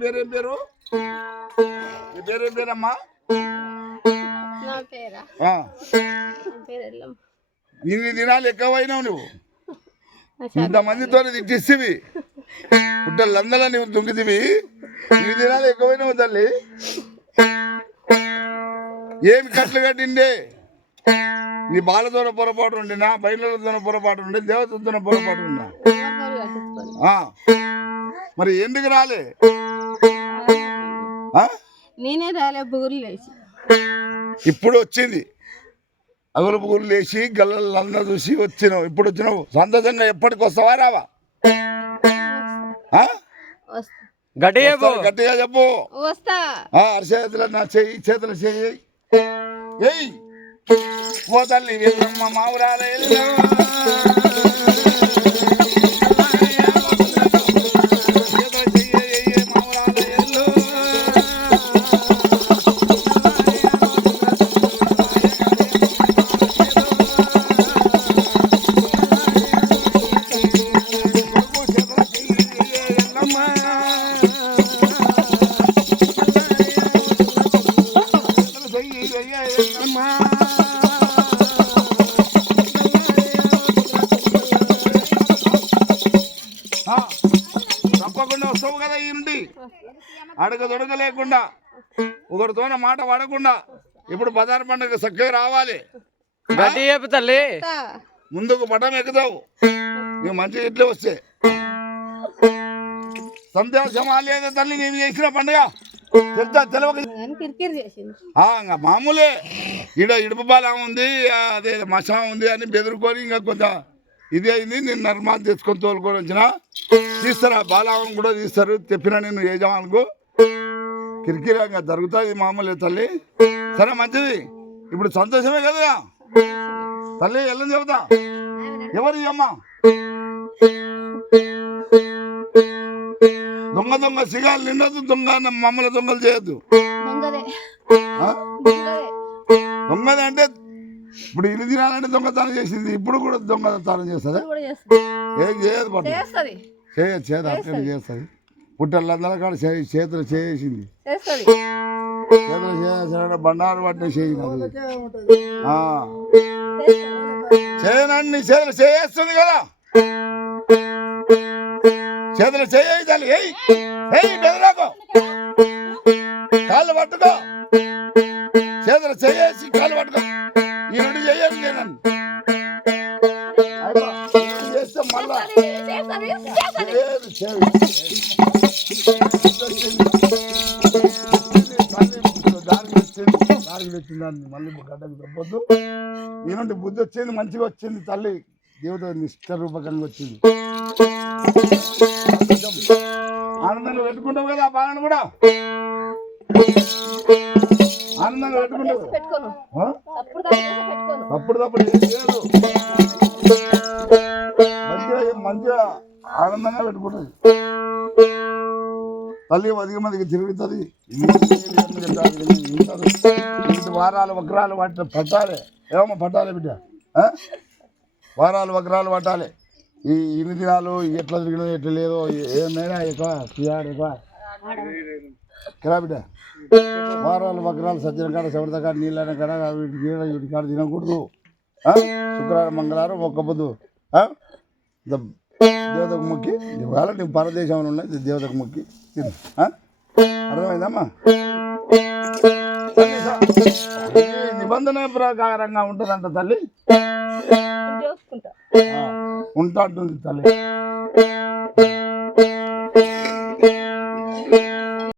పేరేం పేరు? నీ పేరేం పేరమ్మా? ఇన్ని దినాలు ఎక్కువైనావు నువ్వు, ఇంతమందితో తిట్టిస్తేవి పుట్టలందరూ నువ్వు దుంగితివి, ఇన్ని దినాలు ఎక్కువైనావు తల్లి. ఏమి కట్లు కట్టిండే? నీ బాలతోన పొరపాటు ఉండినా, బయలుతోన పొరపాటు ఉండే, దేవతతోన పొరపాటు ఉన్నా, మరి ఎందుకు రాలే? నేనే రాలే, బుగులు లేచి ఇప్పుడు వచ్చింది. అగులు బుగులు లేచి గల్లలందరూ చూసి వచ్చినావు. ఇప్పుడు వచ్చినావు సంతోషంగా. ఎప్పటికి వస్తావా రావా? గట్టిగా చెప్పు. వస్తా. అరచేతులు నా చెయ్యి, చేతులు చెయ్యి ఎయ్ ఓ తల్లి వెళ్ళమ్మ మావురాల తప్పకుండా వస్తావు కదా. ఈ నుండి అడగదొడగ లేకుండా, ఒకరితోనే మాట పడకుండా ఇప్పుడు బజార్ పండుగ చక్కగా రావాలి. తల్లి ముందుకు పటం ఎక్కుతావు. నువ్వు మంచిగా ఇట్లే వస్తే సంతోషమా లేదా తల్లి? నేను చేసిన పండుగ మామూలే. ఇడుపు బాల ఉంది, అదే మషా ఉంది అని బెదురుకొని ఇంకా కొంత ఇది అయింది. నేను నిర్మాత తెచ్చుకొని తోలుకొని వచ్చిన తీస్తారా, బాలావన్ కూడా తీస్తారు. చెప్పినా నేను యజమానుకు కిరికిరంగా జరుగుతుంది, మామూలే తల్లి. సరే మంచిది. ఇప్పుడు సంతోషమే కదా తల్లి. వెళ్ళని చెబుతా. ఎవరు అమ్మ? దొంగ దొంగ సిగాలు నిండదు, దొంగ మమ్మల్ని దొంగలు చేయొద్దు. దొంగది అంటే ఇప్పుడు ఇల్లు తినాలంటే దొంగతనం చేసింది, ఇప్పుడు కూడా దొంగతనం చేస్తుంది. ఏం చేయదు, పట్టు చేయదు, చేయదు, అట్లా చేస్తుంది. పుట్టలందరూ కాడ చేతులు చేసింది, చేతులు చేసిన బండారు పట్టిన చేయినది చేయనండి. చేతులు చేస్తుంది కదా, చేతులు చేయాలి. బెదరాకో, కాళ్ళు పట్టుకో, చేతులు చేసి కాళ్ళు పట్టుకో. ఈ నుండి చేయాలి. నేను చేస్తే మళ్ళా దారికి వచ్చిందాన్ని మళ్ళీ గడ్డకు తప్పొద్దు. ఈ నుండి బుద్ధి వచ్చింది, మంచిగా వచ్చింది తల్లి. దేవత నిష్ట రూపకంగా వచ్చింది. ఆనందంగా పెట్టుకుంటావు కదా బాగా కూడా, ఆనందంగా పెట్టుకుంటావు. తప్పుడు ఏం చేయదు, మంచిగా ఆనందంగా పెట్టుకుంటుంది తల్లి. అధిక మందికి తిరుగుతుంది. ఇంటి వారాలు వక్రాలు పట్టాలి. ఏమో పట్టాలి బిడ్డ, వారాలు వక్రాలు పట్టాలి. ఈ ఇన్ని దినాలు ఎట్లా తిరిగినా ఎట్లా లేదో ఏమైనా ఎక్కువ ఎక్కువ కదా బిడ్డ. వారాలు వక్రాలు సజ్జన కాడ, శబరిత కాడ, నీళ్ళైన కాడ, వీటి కాడ తినకూడదు. శుక్రవారం మంగళవారం ఒక్క పొద్దు దేవతకు మొక్కి, ఇవాళ నీవు పరదేశంలో ఉన్నాయి దేవతకు మొక్కి తిను. అర్థమైందమ్మా? ఈ నిబంధన ప్రకారంగా ఉంటుందంట తల్లి. చూసుకుంటా. ఉంటా ఉంటుంది తల్లి.